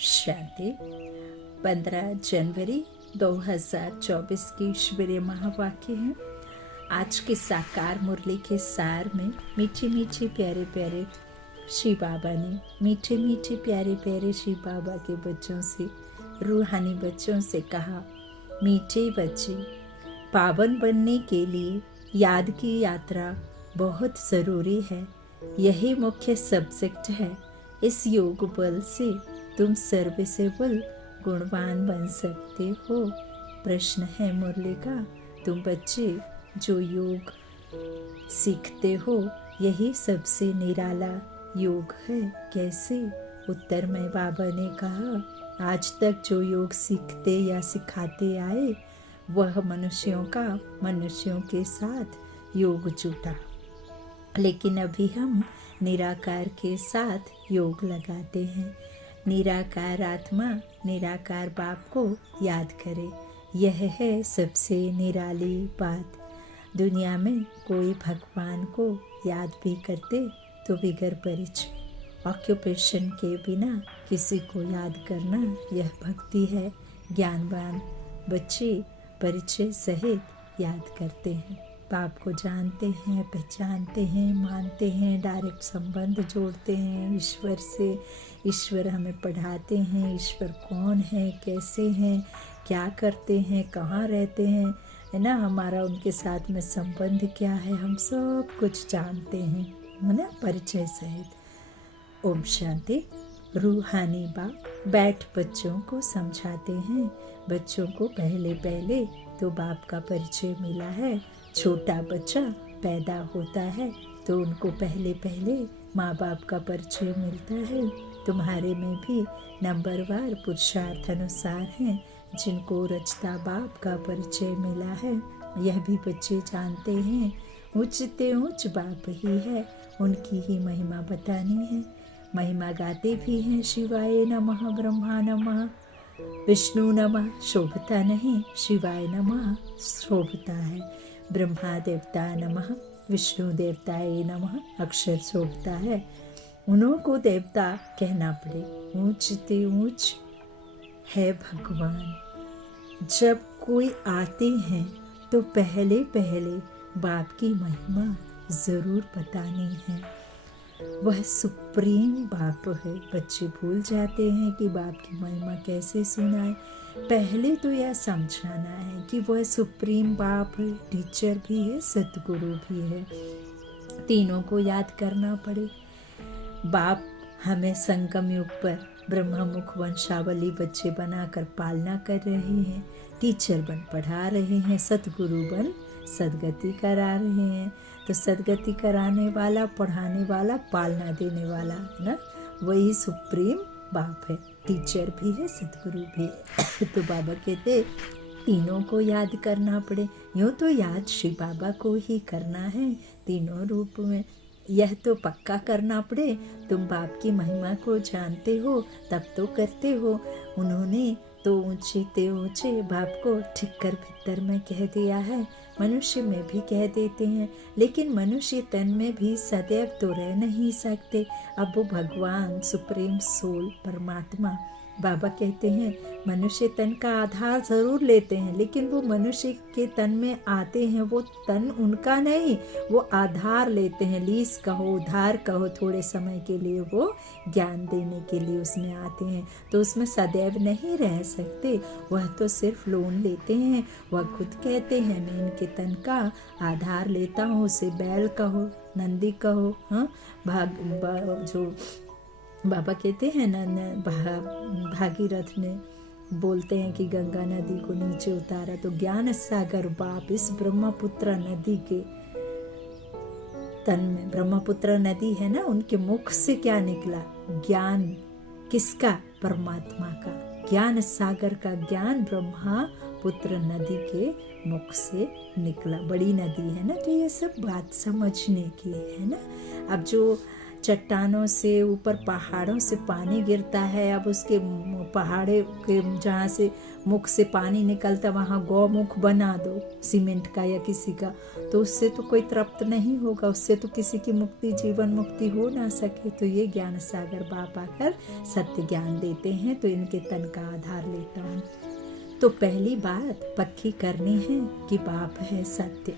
शांति। 15 जनवरी 2024 की ईश्वरीय महावाक्य है। आज के साकार मुरली के सार में मीठी मीठी प्यारे प्यारे श्री बाबा ने मीठे मीठे प्यारे प्यारे श्री बाबा के बच्चों से, रूहानी बच्चों से कहा, मीठे बच्चे, पावन बनने के लिए याद की यात्रा बहुत ज़रूरी है। यही मुख्य सब्जेक्ट है। इस योग बल से तुम सर्विसेबल गुणवान बन सकते हो। प्रश्न है मुरली का, तुम बच्चे जो योग सीखते हो यही सबसे निराला योग है, कैसे? उत्तर में बाबा ने कहा, आज तक जो योग सीखते या सिखाते आए वह मनुष्यों के साथ योग जुटा, लेकिन अभी हम निराकार के साथ योग लगाते हैं। निराकार आत्मा निराकार बाप को याद करे, यह है सबसे निराली बात। दुनिया में कोई भगवान को याद भी करते तो बिगर परिचय, ऑक्यूपेशन के बिना किसी को याद करना यह भक्ति है। ज्ञानवान बच्चे परिचय सहित याद करते हैं, बाप को जानते हैं, पहचानते हैं, मानते हैं, डायरेक्ट संबंध जोड़ते हैं ईश्वर से। ईश्वर हमें पढ़ाते हैं, ईश्वर कौन है, कैसे हैं, क्या करते हैं, कहाँ रहते हैं, है ना, हमारा उनके साथ में संबंध क्या है, हम सब कुछ जानते हैं, है ना, परिचय सहित। ओम शांति। रूहानी बाप बैठ बच्चों को समझाते हैं। बच्चों को पहले पहले तो बाप का परिचय मिला है। छोटा बच्चा पैदा होता है तो उनको पहले पहले माँ बाप का परिचय मिलता है। तुम्हारे में भी नंबरवार पुरुषार्थ अनुसार हैं जिनको रचता बाप का परिचय मिला है। यह भी बच्चे जानते हैं ऊंचते ऊंच बाप ही है, उनकी ही महिमा बतानी है। महिमा गाते भी हैं, शिवाय नमः, ब्रह्मा नमः, विष्णु नमः। शोभता नहीं, शिवाय नमः शोभता है। ब्रह्मा देवता नमः, विष्णु देवताए नमः अक्षर शोभता है। उन्हों को देवता कहना पड़े, ऊंचते ऊंच है भगवान। जब कोई आते हैं तो पहले पहले बाप की महिमा ज़रूर बतानी है। वह सुप्रीम बाप है। बच्चे भूल जाते हैं कि बाप की महिमा कैसे सुनाए। पहले तो यह समझाना है कि वह सुप्रीम बाप है, टीचर भी है, सतगुरु भी है। तीनों को याद करना पड़े। बाप हमें संगम युग पर ब्रह्ममुख वंशावली बच्चे बनाकर पालना कर रहे हैं, टीचर बन पढ़ा रहे हैं, सतगुरु बन सदगति करा रहे हैं। तो सदगति कराने वाला, पढ़ाने वाला, पालना देने वाला ना, वही सुप्रीम बाप है। टीचर भी है, सतगुरु भी है। तो बाबा कहते तीनों को याद करना पड़े। यूँ तो याद श्री बाबा को ही करना है तीनों रूप में। यह तो पक्का करना पड़े, तुम बाप की महिमा को जानते हो तब तो करते हो। उन्होंने तो ऊंचे ते ऊंचे बाप को ठीक कर भीतर में कह दिया है, मनुष्य में भी कह देते हैं, लेकिन मनुष्य तन में भी सदैव तो रह नहीं सकते। अब वो भगवान सुप्रीम सोल परमात्मा बाबा कहते हैं मनुष्य तन का आधार ज़रूर लेते हैं, लेकिन वो मनुष्य के तन में आते हैं, वो तन उनका नहीं, वो आधार लेते हैं। लीज कहो, उधार कहो, थोड़े समय के लिए वो ज्ञान देने के लिए उसमें आते हैं। तो उसमें सदैव नहीं रह सकते, वह तो सिर्फ लोन लेते हैं। वह खुद कहते हैं मैं इनके तन का आधार लेता हूँ। उसे बैल कहो, नंदी कहो, हाँ, जो बाबा कहते हैं ना, भागीरथ ने बोलते हैं कि गंगा नदी को नीचे उतारा तो ज्ञान सागर बाप इस ब्रह्मपुत्र नदी के तन में, ब्रह्मपुत्र नदी है ना, उनके मुख से क्या निकला? ज्ञान। किसका? परमात्मा का। ज्ञान सागर का ज्ञान ब्रह्मपुत्र नदी के मुख से निकला। बड़ी नदी है ना, तो ये सब बात समझने की है ना। अब जो चट्टानों से, ऊपर पहाड़ों से पानी गिरता है। अब उसके पहाड़े के जहाँ से मुख से पानी निकलता वहाँ गौमुख बना दो सीमेंट का या किसी का, तो उससे तो कोई तृप्त नहीं होगा, उससे तो किसी की मुक्ति, जीवन मुक्ति हो ना सके। तो ये ज्ञान सागर बाप आकर सत्य ज्ञान देते हैं, तो इनके तन का आधार लेता हूँ। तो पहली बात पक्की करनी है कि बाप है सत्य।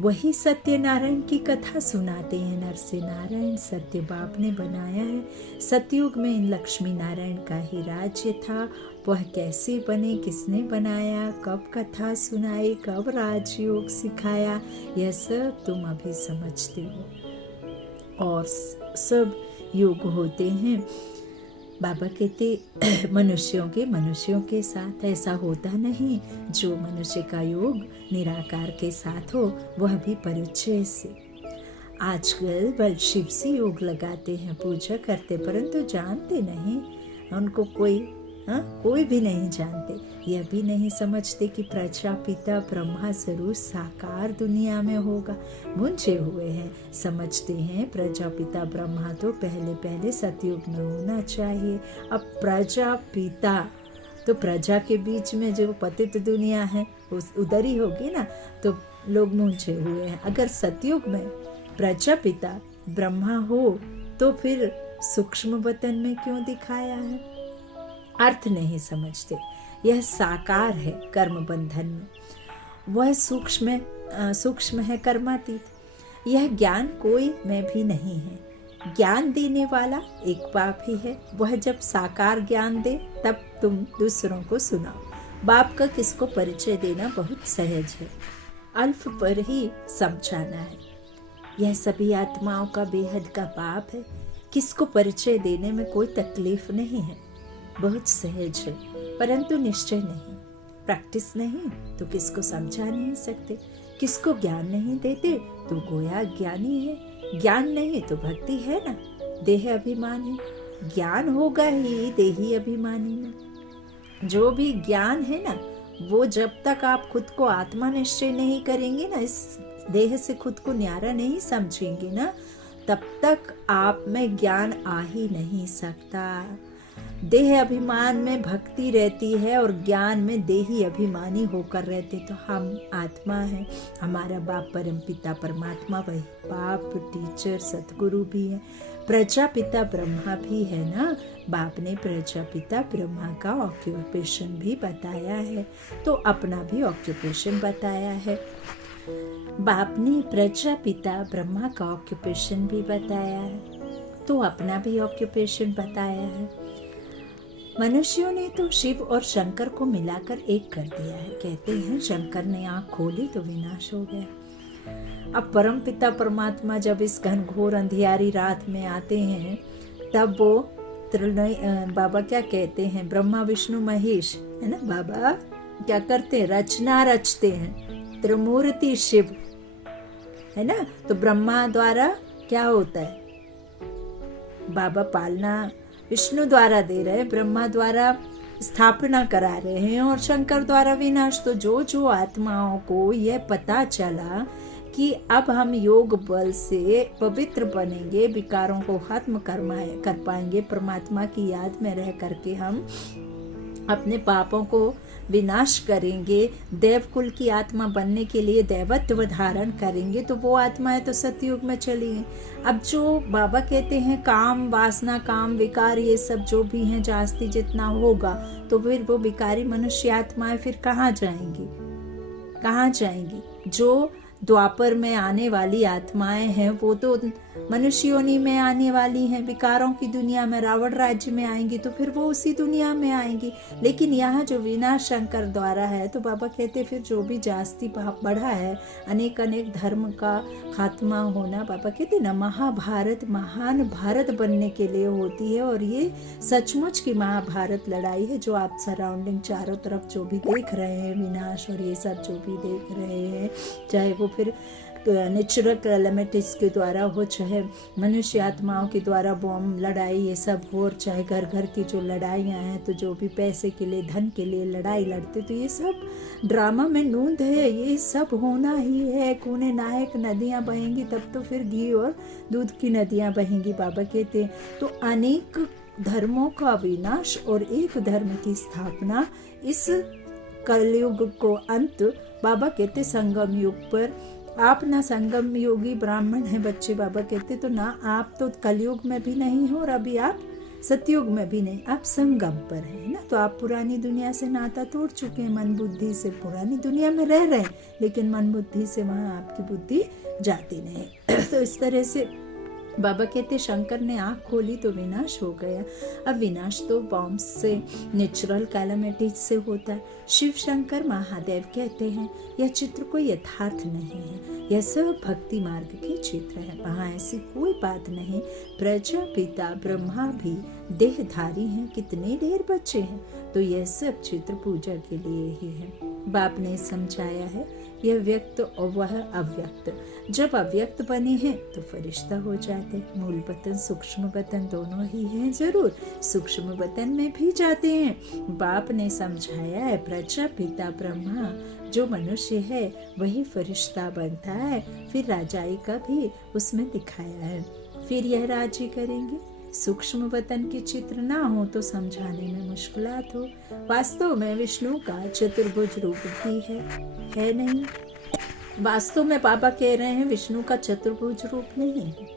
वही सत्य नारायण की कथा सुनाते हैं। नर से नारायण सत्य बाप ने बनाया है। सतयुग में इन लक्ष्मी नारायण का ही राज्य था। वह कैसे बने, किसने बनाया, कब कथा सुनाई, कब राजयोग सिखाया, यह सब तुम अभी समझते हो। और सब योग होते हैं। बाबा कहते मनुष्यों के साथ ऐसा होता नहीं। जो मनुष्य का योग निराकार के साथ हो वह भी परिचय से। आजकल बल शिव से योग लगाते हैं, पूजा करते, परंतु जानते नहीं उनको कोई भी नहीं जानते। यह भी नहीं समझते कि प्रजापिता ब्रह्मा जरूर साकार दुनिया में होगा। मुंझे हुए हैं। समझते हैं प्रजापिता ब्रह्मा तो पहले सतयुग में होना चाहिए। अब प्रजापिता तो प्रजा के बीच में जो पतित दुनिया है उधर ही होगी ना, तो लोग मुंझे हुए हैं। अगर सतयुग में प्रजापिता ब्रह्मा हो तो फिर सूक्ष्म वतन में क्यों दिखाया है? अर्थ नहीं समझते। यह साकार है कर्म बंधन में, वह सूक्ष्म है कर्मातीत। यह ज्ञान कोई में भी नहीं है। ज्ञान देने वाला एक बाप ही है। वह जब साकार ज्ञान दे तब तुम दूसरों को सुनाओ। बाप का किसको परिचय देना बहुत सहज है, अल्फ पर ही समझाना है। यह सभी आत्माओं का बेहद का बाप है। किसको परिचय देने में कोई तकलीफ नहीं है, बहुत सहज है, परंतु निश्चय नहीं, प्रैक्टिस नहीं तो किसको समझा नहीं सकते। किसको ज्ञान नहीं देते तो गोया ज्ञानी है, ज्ञान नहीं तो भक्ति है ना, देह अभिमानी। ज्ञान होगा ही देही अभिमानी में। जो भी ज्ञान है ना, वो जब तक आप खुद को आत्मा निश्चय नहीं करेंगे ना, इस देह से खुद को न्यारा नहीं समझेंगे ना, तब तक आप में ज्ञान आ ही नहीं सकता। देह अभिमान में भक्ति रहती है और ज्ञान में देही अभिमानी होकर रहते। तो हम आत्मा है, हमारा बाप परम पिता परमात्मा वही बाप, टीचर, सतगुरु भी है। प्रजापिता ब्रह्मा भी है ना। बाप ने प्रजापिता ब्रह्मा का ऑक्यूपेशन भी बताया है, तो अपना भी ऑक्यूपेशन बताया है। बाप ने प्रजापिता ब्रह्मा का ऑक्यूपेशन भी बताया है, तो अपना भी ऑक्यूपेशन बताया है। मनुष्यों ने तो शिव और शंकर को मिलाकर एक कर दिया है। कहते हैं शंकर ने आंख खोली तो विनाश हो गया। अब परम पिता परमात्मा जब इस घनघोर अंधियारी रात में आते हैं, तब वो बाबा क्या कहते हैं, ब्रह्मा विष्णु महेश है ना, बाबा क्या करते हैं, रचना रचते हैं, त्रिमूर्ति शिव है ना। तो ब्रह्मा द्वारा क्या होता है, बाबा पालना विष्णु द्वारा दे रहे, ब्रह्मा द्वारा स्थापना करा रहे हैं और शंकर द्वारा विनाश। तो जो आत्माओं को यह पता चला कि अब हम योग बल से पवित्र बनेंगे, विकारों को खत्म कर पाएंगे, परमात्मा की याद में रह करके हम अपने पापों को विनाश करेंगे, देवकुल की आत्मा बनने के लिए दैवत्व धारण करेंगे, तो वो आत्माएं तो सतयुग में चली हैं। अब जो बाबा कहते हैं काम वासना, काम विकार, ये सब जो भी हैं जास्ती जितना होगा, तो फिर वो विकारी मनुष्य आत्माएं फिर कहाँ जाएंगी? जो द्वापर में आने वाली आत्माएं हैं वो तो मनुष्य योनि में आने वाली हैं, विकारों की दुनिया में, रावण राज्य में आएंगी, तो फिर वो उसी दुनिया में आएंगी। लेकिन यहाँ जो विनाश शंकर द्वारा है, तो बाबा कहते फिर जो भी जास्ती पाप बढ़ा है, अनेक धर्म का खात्मा होना, बाबा कहते ना महाभारत महान भारत बनने के लिए होती है। और ये सचमुच की महाभारत लड़ाई है जो आप सराउंडिंग चारों तरफ जो भी देख रहे हैं, विनाश और ये सब जो भी देख रहे हैं, चाहे वो फिर नेचुरल कैलेमिटीज के द्वारा हो, चाहे मनुष्य आत्माओं के द्वारा बॉम्ब लड़ाई ये सब हो, और चाहे घर घर की जो लड़ाइयाँ हैं, तो जो भी पैसे के लिए धन के लिए लड़ाई लड़ते, तो ये सब ड्रामा में नूंद है, ये सब होना ही है। खूने नायक नदियाँ बहेंगी तब तो फिर घी और दूध की नदियाँ बहेंगी, बाबा कहते हैं। तो अनेक धर्मों का विनाश और एक धर्म की स्थापना, इस कलयुग को अंत बाबा कहते संगम युग पर। आप ना संगम योगी ब्राह्मण हैं बच्चे, बाबा कहते, तो ना आप तो कलयुग में भी नहीं हो और अभी आप सतयुग में भी नहीं, आप संगम पर हैं ना। तो आप पुरानी दुनिया से नाता तोड़ चुके हैं, मन बुद्धि से पुरानी दुनिया में रह रहे हैं, लेकिन मन बुद्धि से वहाँ आपकी बुद्धि जाती नहीं। तो इस तरह से बाबा कहते शंकर ने आँख खोली तो विनाश हो गया। अब विनाश तो बॉम्ब से, नेचुरल कैलेमिटीज से होता है। शिव शंकर महादेव कहते हैं यह चित्र कोई यथार्थ नहीं है, यह सब भक्ति मार्ग के चित्र है, वहाँ ऐसी कोई बात नहीं। प्रजापिता ब्रह्मा भी देहधारी हैं, कितने ढेर बच्चे हैं, तो यह सब चित्र पूजा के लिए ही है। बाप ने समझाया है यह व्यक्त और वह अव्यक्त, जब अव्यक्त बने हैं तो फरिश्ता हो जाते। मूल वतन सूक्ष्म वतन दोनों ही हैं, जरूर सूक्ष्म वतन में भी जाते हैं। बाप ने समझाया है प्रजापिता ब्रह्मा जो मनुष्य है वही फरिश्ता बनता है, फिर राजाई का भी उसमें दिखाया है। फिर यह राजी करेंगे। सूक्ष्म वतन के चित्र ना हो तो समझाने में मुश्किलात हो। वास्तव में विष्णु का चतुर्भुज रूप भी है नहीं। वास्तव में बाबा कह रहे हैं विष्णु का चतुर्भुज रूप नहीं है।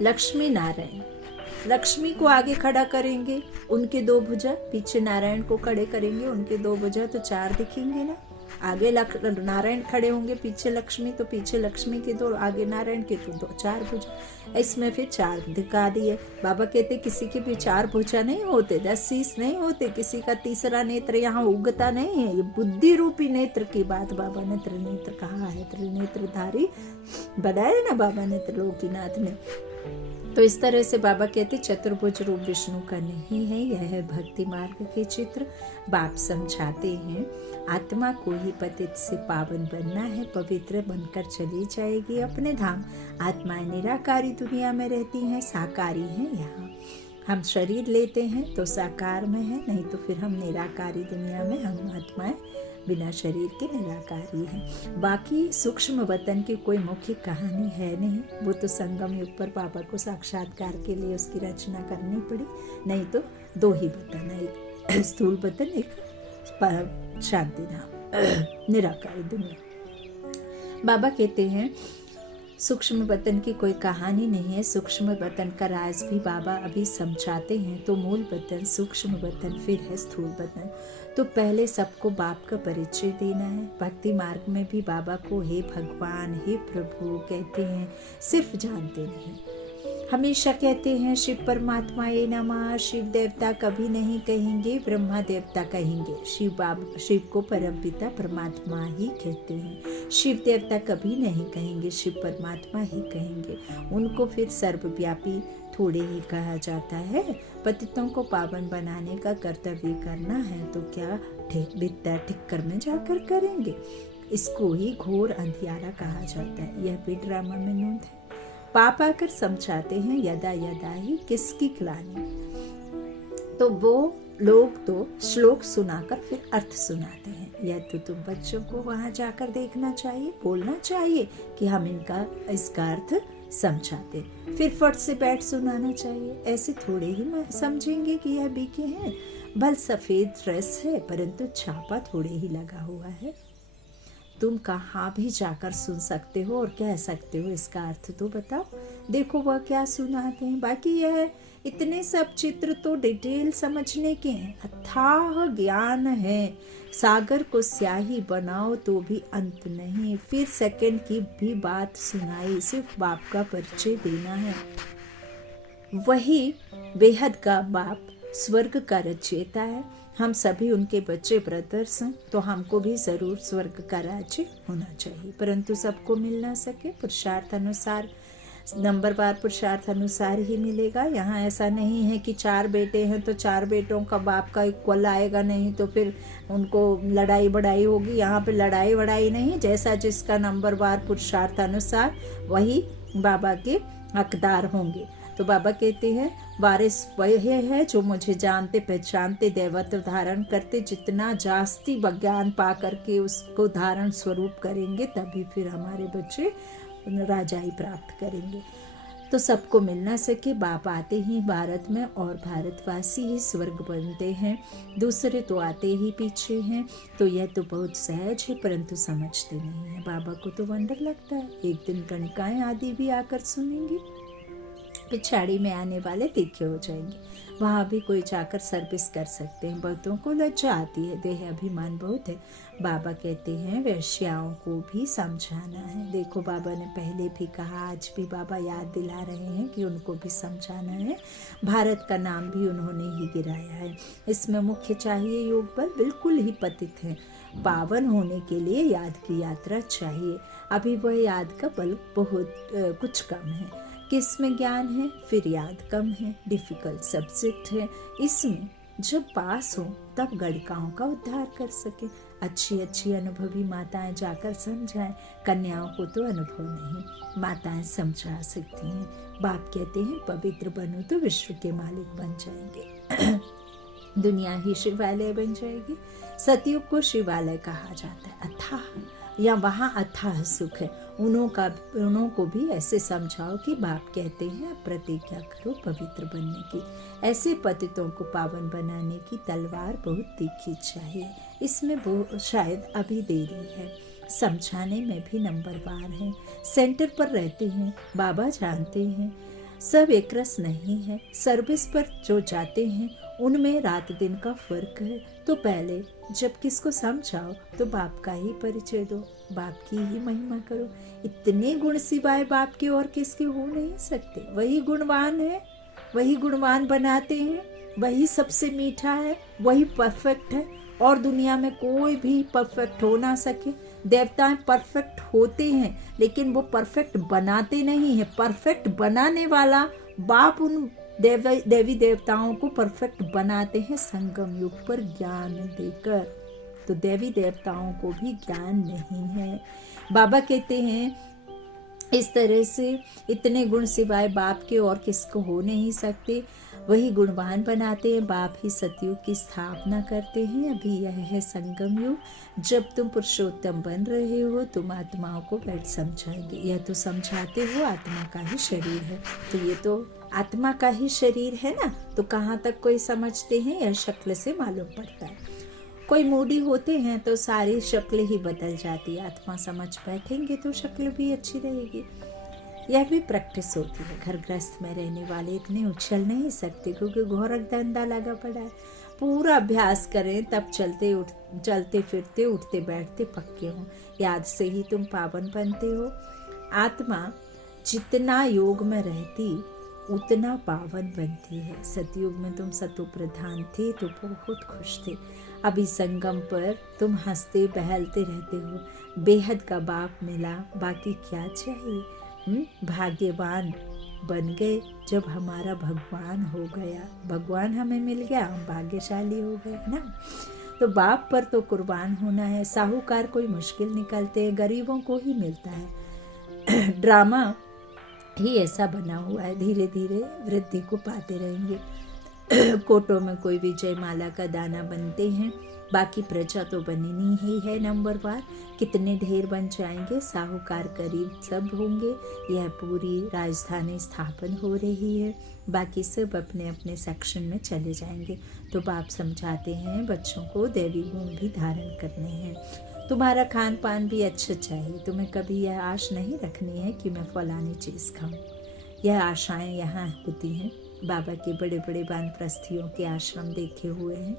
लक्ष्मी नारायण, लक्ष्मी को आगे खड़ा करेंगे, उनके दो भुजा, पीछे नारायण को खड़े करेंगे, उनके दो भुजा, तो चार दिखेंगे ना। आगे नारायण खड़े होंगे, पीछे लक्ष्मी, तो पीछे लक्ष्मी के दो, आगे नारायण के तो दो, चार भुजा। इसमें फिर चार दिखा दिए। बाबा कहते किसी के भी चार भुजा नहीं होते, 10 शीश नहीं होते, किसी का तीसरा नेत्र यहाँ उगता नहीं है। ये बुद्धि रूपी नेत्र की बात बाबा ने त्रिनेत्र कहा है, त्रिनेत्रधारी बनाया ना बाबा ने त्रिलोकीनाथ ने। तो इस तरह से बाबा कहते चतुर्भुज रूप विष्णु का नहीं है, यह है भक्ति मार्ग के चित्र। बाप समझाते हैं आत्मा को ही पतित से पावन बनना है, पवित्र बनकर चली जाएगी अपने धाम। आत्माएं निराकारी दुनिया में रहती हैं, साकारी हैं यहाँ। हम शरीर लेते हैं तो साकार में है, नहीं तो फिर हम निराकारी दुनिया में, हम आत्माएं बिना शरीर के निराकारी हैं। बाकी सूक्ष्म वतन की कोई मुख्य कहानी है नहीं, वो तो संगम युग पर बाबा को साक्षात्कार के लिए उसकी रचना करनी पड़ी। नहीं तो दो ही वतन है, एक स्थूल वतन, एक शांति धाम, निराकारी दुनिया। बाबा कहते हैं सूक्ष्म वतन की कोई कहानी नहीं है, सूक्ष्म वतन का राज भी बाबा अभी समझाते हैं। तो मूल वतन, सूक्ष्म वतन, फिर है स्थूल वतन। तो पहले सबको बाप का परिचय देना है। भक्ति मार्ग में भी बाबा को हे भगवान, हे प्रभु कहते हैं, सिर्फ जानते नहीं। हमेशा कहते हैं शिव परमात्मा ये नमः, शिव देवता कभी नहीं कहेंगे, ब्रह्मा देवता कहेंगे। शिव को परमपिता परमात्मा ही कहते हैं, शिव देवता कभी नहीं कहेंगे, शिव परमात्मा ही कहेंगे। उनको फिर सर्वव्यापी थोड़े ही कहा जाता है। पतितों को पावन बनाने का कर्तव्य करना है तो क्या बित्ता ठिक्कर में जाकर करेंगे। इसको ही घोर अंधियारा कहा जाता है। यह भी ड्रामा में नूंद है। पाप आकर समझाते हैं यदा यदा ही किसकी ग्लानि। तो वो लोग तो श्लोक सुनाकर फिर अर्थ सुनाते हैं। यह तो तुम बच्चों को वहां जाकर देखना चाहिए, बोलना चाहिए कि हम इसका अर्थ समझाते, फिर फट से बैठ सुनाना चाहिए। ऐसे थोड़े ही समझेंगे कि यह बीके हैं। भल सफेद ड्रेस है परंतु छापा थोड़े ही लगा हुआ है। तुम कहाँ भी जाकर सुन सकते हो और कह सकते हो इसका अर्थ तो बताओ। देखो वह क्या सुनाते हैं। बाकी यह इतने सब चित्र तो डिटेल समझने के हैं। अथाह ज्ञान है, सागर को स्याही बनाओ तो भी अंत नहीं। फिर सेकंड की भी बात सुनाई, सिर्फ बाप का परिचय देना है। वही बेहद का बाप स्वर्ग का रचयिता है। हम सभी उनके बच्चे ब्रदर्स हैं, तो हमको भी जरूर स्वर्ग का राज्य होना चाहिए, परंतु सबको मिल ना सके। पुरुषार्थ अनुसार नंबरवार पुरुषार्थ अनुसार ही मिलेगा। यहाँ ऐसा नहीं है कि 4 बेटे हैं तो 4 बेटों का बाप का इक्वल आएगा, नहीं तो फिर उनको लड़ाई बड़ाई होगी। यहाँ पे लड़ाई वड़ाई नहीं, जैसा जिसका नंबरवार पुरुषार्थ अनुसार वही बाबा के हकदार होंगे। तो बाबा कहते हैं वारिस वह है जो मुझे जानते पहचानते दैवत्व धारण करते, जितना जास्ती ज्ञान पा करके उसको धारण स्वरूप करेंगे तभी फिर हमारे बच्चे राजाई प्राप्त करेंगे। तो सबको मिल ना सके, बाप आते ही भारत में और भारतवासी ही स्वर्ग बनते हैं, दूसरे तो आते ही पीछे हैं। तो यह तो बहुत सहज है परंतु समझते नहीं है। बाबा को तो वंडर लगता है, एक दिन कणिकाएं आदि भी आकर सुनेंगी, पिछाड़ी में आने वाले तीखे हो जाएंगे, वहाँ भी कोई जाकर सर्विस कर सकते हैं। बहुतों को लज्जा आती है, देह अभिमान बहुत है। बाबा कहते हैं वेश्याओं को भी समझाना है। देखो बाबा ने पहले भी कहा, आज भी बाबा याद दिला रहे हैं कि उनको भी समझाना है। भारत का नाम भी उन्होंने ही गिराया है। इसमें मुख्य चाहिए योग बल, बिल्कुल ही पतित है। पावन होने के लिए याद की यात्रा चाहिए। अभी वह याद का बल बहुत कुछ कम है। किस में ज्ञान है, फिर याद कम है, डिफिकल्ट सब्जेक्ट है। इसमें जब पास हो तब गणिकाओं का उद्धार कर सके। अच्छी अच्छी अनुभवी माताएं जाकर समझाएं। कन्याओं को तो अनुभव नहीं, माताएं समझा सकती हैं। बाप कहते हैं पवित्र बनो तो विश्व के मालिक बन जाएंगे। दुनिया ही शिवालय बन जाएगी। सतयुग को शिवालय कहा जाता है, अथाह, या वहाँ अथाह सुख है। उन्हों को भी ऐसे समझाओ कि बाप कहते हैं प्रतिज्ञा करो पवित्र बनने की। ऐसे पतितों को पावन बनाने की तलवार बहुत तीखी चाहिए। इसमें वो शायद अभी देरी है। समझाने में भी नंबरवार हैं, सेंटर पर रहते हैं। बाबा जानते हैं सब एक रस नहीं है। सर्विस पर जो जाते हैं उनमें रात दिन का फर्क है। तो पहले जब किसको समझाओ तो बाप का ही परिचय दो, बाप की ही महिमा करो। इतने गुण सिवाय बाप के और किसके हो नहीं सकते। वही गुणवान है, वही गुणवान बनाते हैं, वही सबसे मीठा है, वही परफेक्ट है। और दुनिया में कोई भी परफेक्ट हो ना सके। देवताएं परफेक्ट होते हैं लेकिन वो परफेक्ट बनाते नहीं है। परफेक्ट बनाने वाला बाप उन देवी देवताओं को परफेक्ट बनाते हैं संगम युग पर ज्ञान देकर। तो देवी देवताओं को भी ज्ञान नहीं है। बाबा कहते हैं इस तरह से इतने गुण सिवाय बाप के और किसको हो नहीं सकते। वही गुणवान बनाते हैं, बाप ही सतयुग की स्थापना करते हैं। अभी यह है संगम युग। जब तुम पुरुषोत्तम बन रहे हो तुम आत्माओं को बैठ समझाएंगे। यह तो समझाते हो आत्मा का ही शरीर है, तो ये तो आत्मा का ही शरीर है ना। तो कहाँ तक कोई समझते हैं यह शक्ल से मालूम पड़ता है। कोई मूडी होते हैं तो सारी शक्ल ही बदल जाती है। आत्मा समझ बैठेंगे तो शक्ल भी अच्छी रहेगी। यह भी प्रैक्टिस होती है। घर गृहस्थ में रहने वाले इतने उछल नहीं सकते क्योंकि घोरक धंधा लगा पड़ा है। पूरा अभ्यास करें तब चलते फिरते उठते बैठते पक्के हों। याद से ही तुम पावन बनते हो। आत्मा जितना योग में रहती उतना पावन बनती है। सतयुग में तुम सतो प्रधान थे तो बहुत खुश थे। अभी संगम पर तुम हंसते बहलते रहते हो। बेहद का बाप मिला, बाकी क्या चाहिए। भाग्यवान बन गए जब हमारा भगवान हो गया। भगवान हमें मिल गया, हम भाग्यशाली हो गए ना। तो बाप पर तो कुर्बान होना है। साहूकार कोई मुश्किल निकलते हैं, गरीबों को ही मिलता है। ड्रामा ही ऐसा बना हुआ है, धीरे धीरे वृद्धि को पाते रहेंगे। कोटों में कोई विजय माला का दाना बनते हैं, बाकी प्रजा तो बननी ही है नंबरवार। कितने ढेर बन जाएंगे, साहूकार करीब सब होंगे। यह पूरी राजधानी स्थापन हो रही है, बाकी सब अपने अपने सेक्शन में चले जाएंगे। तो बाप समझाते हैं बच्चों को दैवी गुण भी धारण करने हैं। तुम्हारा खान पान भी अच्छा चाहिए। तुम्हें कभी यह आश नहीं रखनी है कि मैं फलानी चीज़ खाऊं। यह आशाएं यहाँ होती हैं। बाबा के बड़े बड़े वानप्रस्थियों के आश्रम देखे हुए हैं,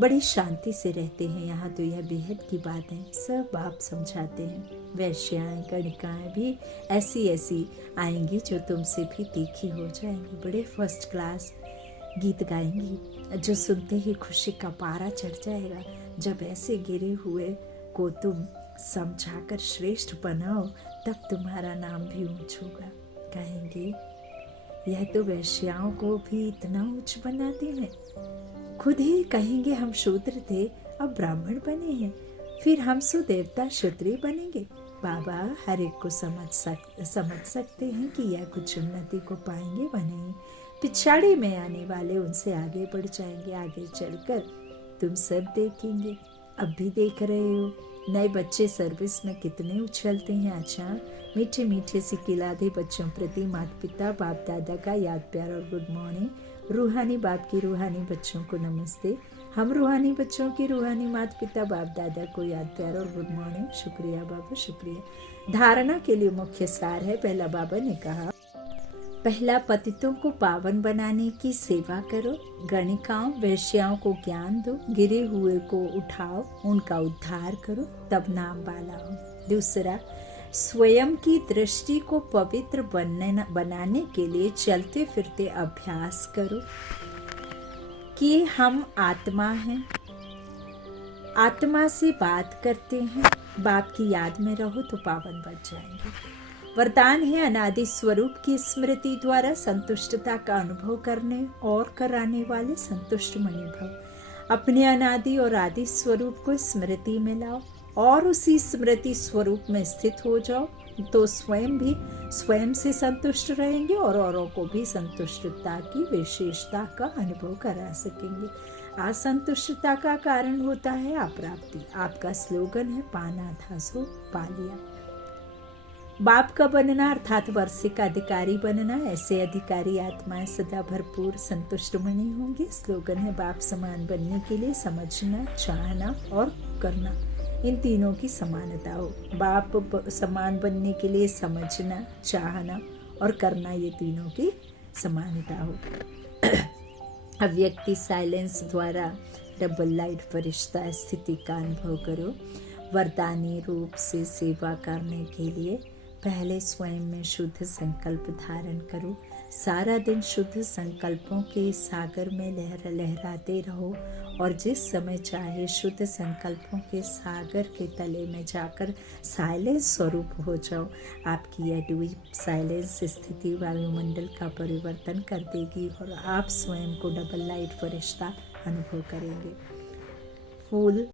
बड़ी शांति से रहते हैं यहाँ। तो यह बेहद की बात है, सब बाप समझाते हैं। वैश्याएं गणिकाएं भी ऐसी ऐसी आएंगी जो तुमसे भी तीखी हो जाएंगी। बड़े फर्स्ट क्लास गीत गाएंगी जो सुनते ही खुशी का पारा चढ़ जाएगा। जब ऐसे गिरे हुए को तुम समझाकर श्रेष्ठ बनाओ तब तुम्हारा नाम भी ऊंच होगा। कहेंगे यह तो वेश्याओं को भी इतना उच्च बनाते हैं। खुद ही कहेंगे हम शूद्र थे, अब ब्राह्मण बने हैं, फिर हम सुदेवता क्षत्रिय बनेंगे। बाबा हर एक को समझ सकते हैं कि यह कुछ उन्नति को पाएंगे व नहीं, पिछाड़ी में आने वाले उनसे आगे बढ़ जाएंगे। आगे चलकर तुम सब देखेंगे, अब भी देख रहे हो, नए बच्चे सर्विस में कितने उछलते हैं। अच्छा, मीठे मीठे से खिलाते बच्चों प्रति माता पिता बाप दादा का याद प्यार और गुड मॉर्निंग। रूहानी बाप की रूहानी बच्चों को नमस्ते। हम रूहानी बच्चों की रूहानी माता पिता बाप दादा को याद प्यार और गुड मॉर्निंग। शुक्रिया बाबा, शुक्रिया। धारणा के लिए मुख्य सार है। पहला बाबा ने कहा, पहला पतितों को पावन बनाने की सेवा करो, गणिकाओं वेश्याओं को ज्ञान दो, गिरे हुए को उठाओ, उनका उद्धार करो, तब नाम वाला हो। दूसरा, स्वयं की दृष्टि को पवित्र बनाने के लिए चलते फिरते अभ्यास करो कि हम आत्मा हैं, आत्मा से बात करते हैं। बाप की याद में रहो तो पावन बन जाएंगे। वरदान है अनादि स्वरूप की स्मृति द्वारा संतुष्टता का अनुभव करने और कराने वाले संतुष्ट मणि भव। अपने अनादि और आदि स्वरूप को स्मृति में लाओ और उसी स्मृति स्वरूप में स्थित हो जाओ, तो स्वयं भी स्वयं से संतुष्ट रहेंगे और औरों को भी संतुष्टता की विशेषता का अनुभव करा सकेंगे। असंतुष्टता का कारण होता है अप्राप्ति। आपका स्लोगन है, पाना था सो पा लिया। बाप का बनना अर्थात वर्षे का अधिकारी बनना। ऐसे अधिकारी आत्माएं सदा भरपूर संतुष्ट बनी होंगी। स्लोगन है, बाप समान बनने के लिए समझना, चाहना और करना, इन तीनों की समानता हो। बाप समान बनने के लिए समझना, चाहना और करना, ये तीनों की समानता हो। अव्यक्ति साइलेंस द्वारा डबल लाइट फरिश्ता स्थिति का अनुभव करो। वरदानी रूप से सेवा करने के लिए पहले स्वयं में शुद्ध संकल्प धारण करो। सारा दिन शुद्ध संकल्पों के सागर में लहराते रहो और जिस समय चाहे शुद्ध संकल्पों के सागर के तले में जाकर साइलेंस स्वरूप हो जाओ। आपकी यह डीप साइलेंस स्थिति वायुमंडल का परिवर्तन कर देगी और आप स्वयं को डबल लाइट फरिश्ता अनुभव करेंगे। फूल